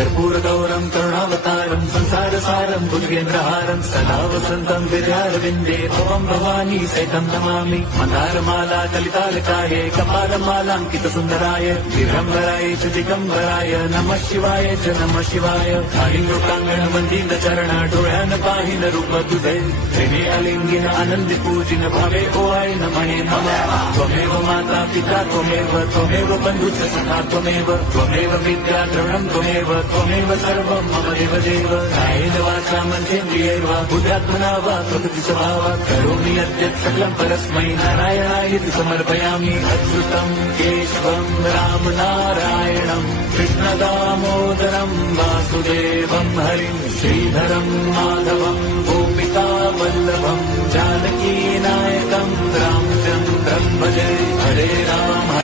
कर्पूरगौरं करुणावतारं संसारसारं भुजगेन्द्रहारं सदा वसन्तं विद्यारविन्दे भवं भवानी सहितं नमामि। मन्दारमाला कलितालकाये कपालमालाङ्कितसुन्दराय दिगम्बराय च दिगम्बराय नमः शिवाय च नमः शिवाय। लोकांगण मंदिर चरण डोळ्यान पाहिन रूप तुझे प्रेमे अलिंगिन आनंदी पूजिन भावे ओवाळीन म्हणे नमः। त्वमेव माता पिता त्वमेव बंधुच सखा त्वमेव विद्या द्रवणं त्वमेव सर्वं मम देव देव। कायेन वाचा मनसेन्द्रियैर्वा बुद्ध्यात्मना वा प्रकृति स्वभावात् करोमि यद्यत् सकलं परस्मै नारायणाय समर्पयामि। अच्युतं केशवं राम नारायणं कृष्णदामोदरं वासुदेवं हरिं श्रीधरं माधवं गोपिका वल्लभं जानकी नायकं रामचन्द्रं भजे। हरे राम